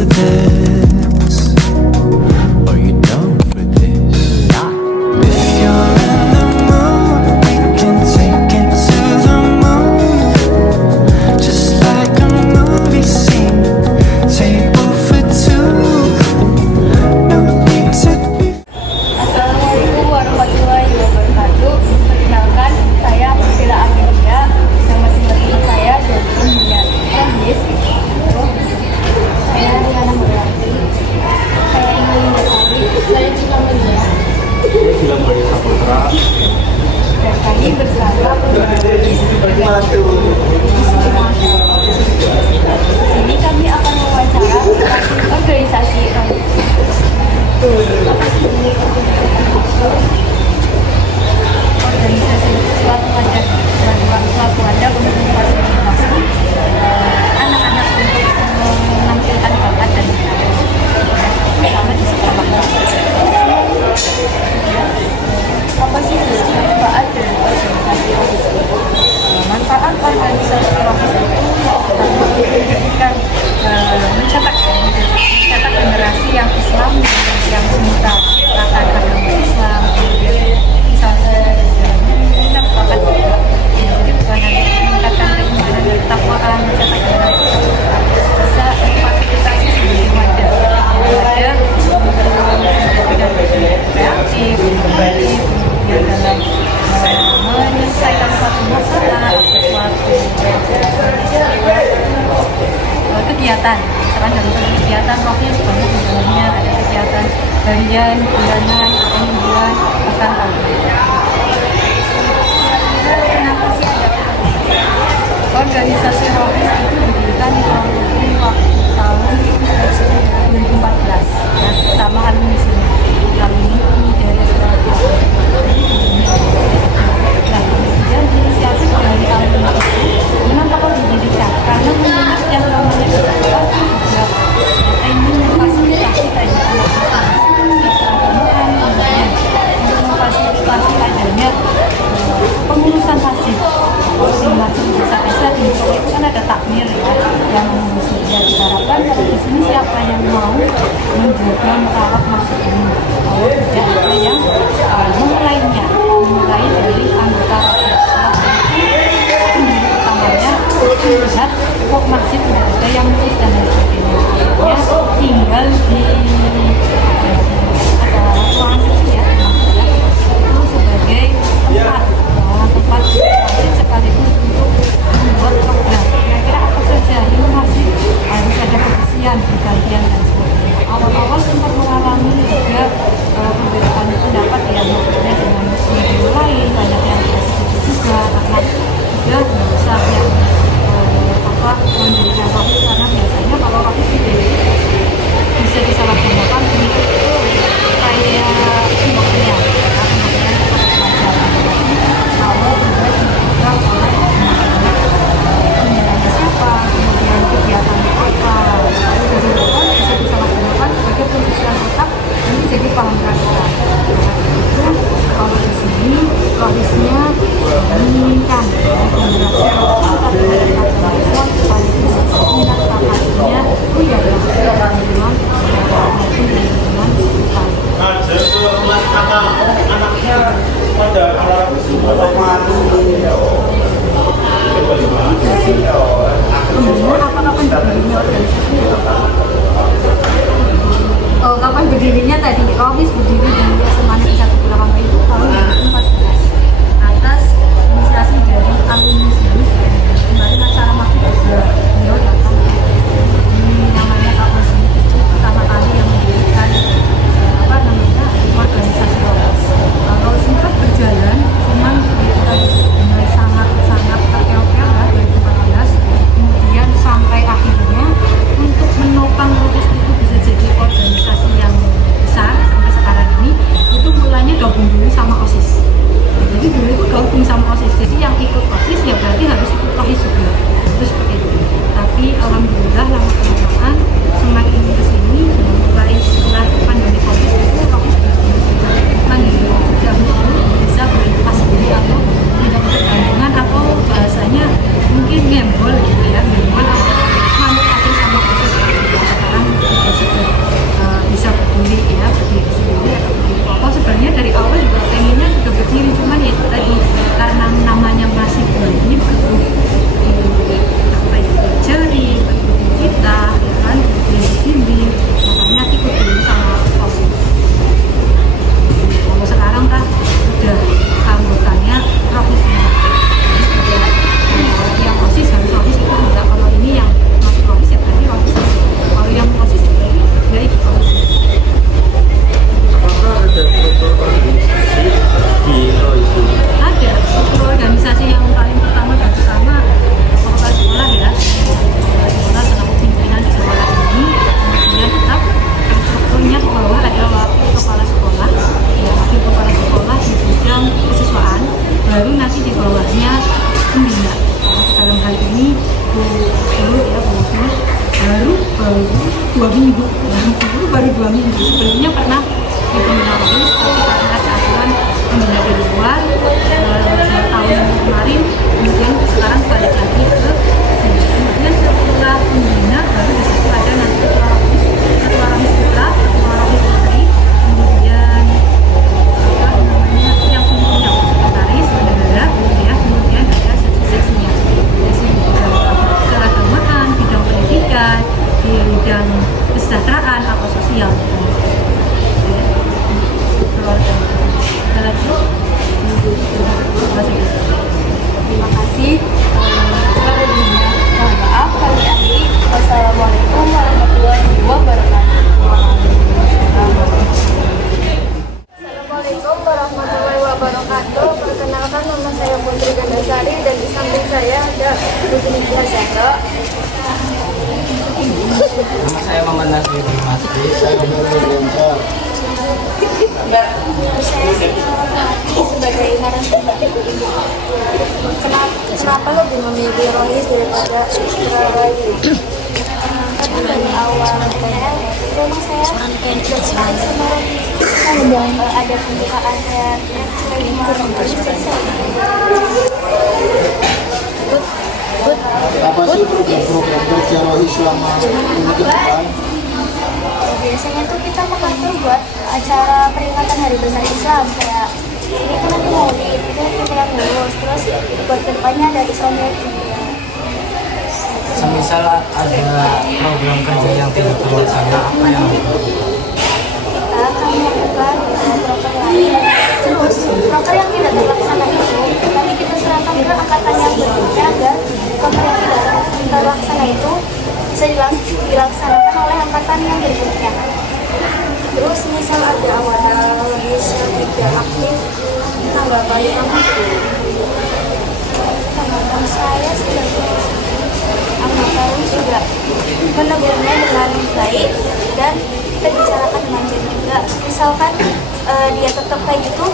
for this? Are you down for this? If you're in the mood, we can take it to the moon. Just like a movie scene, table for two. No need to be. Assalamualaikum warahmatullahi wabarakatuh. Perkenalkan, saya Vila Amelia bersama teman-teman saya dan punya Rambis. Saya Riana Murati. Saya Inul Dasari. Saya Cika Melia. Film dari Saputra. Dan kami bersama di sini kami akan mewawancara organisasi Rambis. Organisasi itu suatu wadah untuk memfasilitasi anak-anak untuk menampilkan bakat dan minat, terutama di sekolah. Apa sih manfaat dari organisasi Rambis itu? Manfaat organisasi Rambis itu pendidikan, mencetak generasi yang Islam yang cinta akan agama Islam, kemudian misalnya minat bakat juga. Jadi bukan hanya meningkatkan keimanan dan ketakwaan, mencetak generasi bisa difasilitasi sebagai wadah kreatif, kemudian dalam menyelesaikan suatu masalah, suatu kegiatan. Misalkan dalam kegiatan rohis banyak di dalamnya ada kegiatan harian, bulanan, atau mingguan, bahkan tahunan. Kenapa sih ada organisasi rohis itu didirikan kurang lebih waktu tahun 2014. Nah, sama hal ini di sini. Kali ini dari Surabaya. Nah, kemudian inisiatif dari alumni itu kenapa kok didirikan? Karena mengingat yang namanya sekolah juga ingin memfasilitasi kajian anak-anak keagamaan, kemudian untuk memfasilitasi adanya pengurusan masjid masing-masing desa-desa di Solo itu kan ada takmir ya yang mengurus. Ya diharapkan kalau di sini siapa yang mau menjaga merawat masjid ini, kalau tidak ada yang memulainya, memulai dari anggota desa pendiri utamanya melihat kok masjid tidak ada yang ngurus dan lain sebagainya. Akhirnya tinggal di ada ruangan kecil ya, itu sebagai tempat masjid sekaligus untuk membuat program. Kira-kira apa saja ini masjid harus ada kebersihan, pergantian dan sebagainya. Awal-awal sempat mengalami juga perbedaan pendapat ya, maksudnya dengan guru lain banyak yang tidak setuju juga karena juga nggak usah yang mendirikan rohis, karena biasanya kalau rohis itu bisa disalahgunakan untuk kayak pembuktian kepada pelajar. Kalau juga dipegang oleh anak-anak penilaian siapa, kemudian kegiatan apa, dari baru 2 minggu. Baru 2 minggu. Sebelumnya pernah di Peminalis, tapi karena ada aturan pembina di luar tahun kemarin, kemudian sekarang balik lagi ke sini. Kemudian setelah pembina baru di situ ada nanti ketua Ramis Putra, ketua Ramis Putri, kemudian apa namanya yang punya sekretaris, bendahara, kemudian ada seksi-seksinya. Seksi di bidang keagamaan, bidang pendidikan, di bidang kesejahteraan atau sosial. Keluarga. Ada lagi? Terima kasih. Mohon maaf kami akhiri. Wassalamualaikum warahmatullahi wabarakatuh. Assalamualaikum warahmatullahi wabarakatuh. Perkenalkan, nama saya Putri Gandasari dan di samping saya ada Putri Nidya Zahra. Nama saya Muhammad Nasir Masdi. Saya Nurul. Saya sebagai narasumber. Kenapa lebih memilih Rohis daripada Rayu? Karena dari awal memang saya tertarik sama Rohis. Ada pembukaan kayak Apa sih program-program kerja Rohis selama ini ke depan? Biasanya tuh kita mengatur buat acara peringatan Hari Besar Islam, kayak ini kan nanti Maulid, itu kita yang ngurus, terus buat kedepannya ada Islamiyah juga. Semisal ada program kerja yang tidak terlaksana, apa yang Kita akan melakukan proker lain, terus proker yang tidak terlaksana itu nanti kita serahkan ke angkatan yang berikutnya agar proker yang tidak terlaksana itu bisa dilaksanakan oleh angkatan yang berikutnya. Terus misal ada awal bisa tidak aktif, tanggapan kamu? Tanggapan saya sebagai angkatan juga menegurnya dengan baik dan kita bicarakan dengan baik juga. Misalkan dia tetap kayak gitu,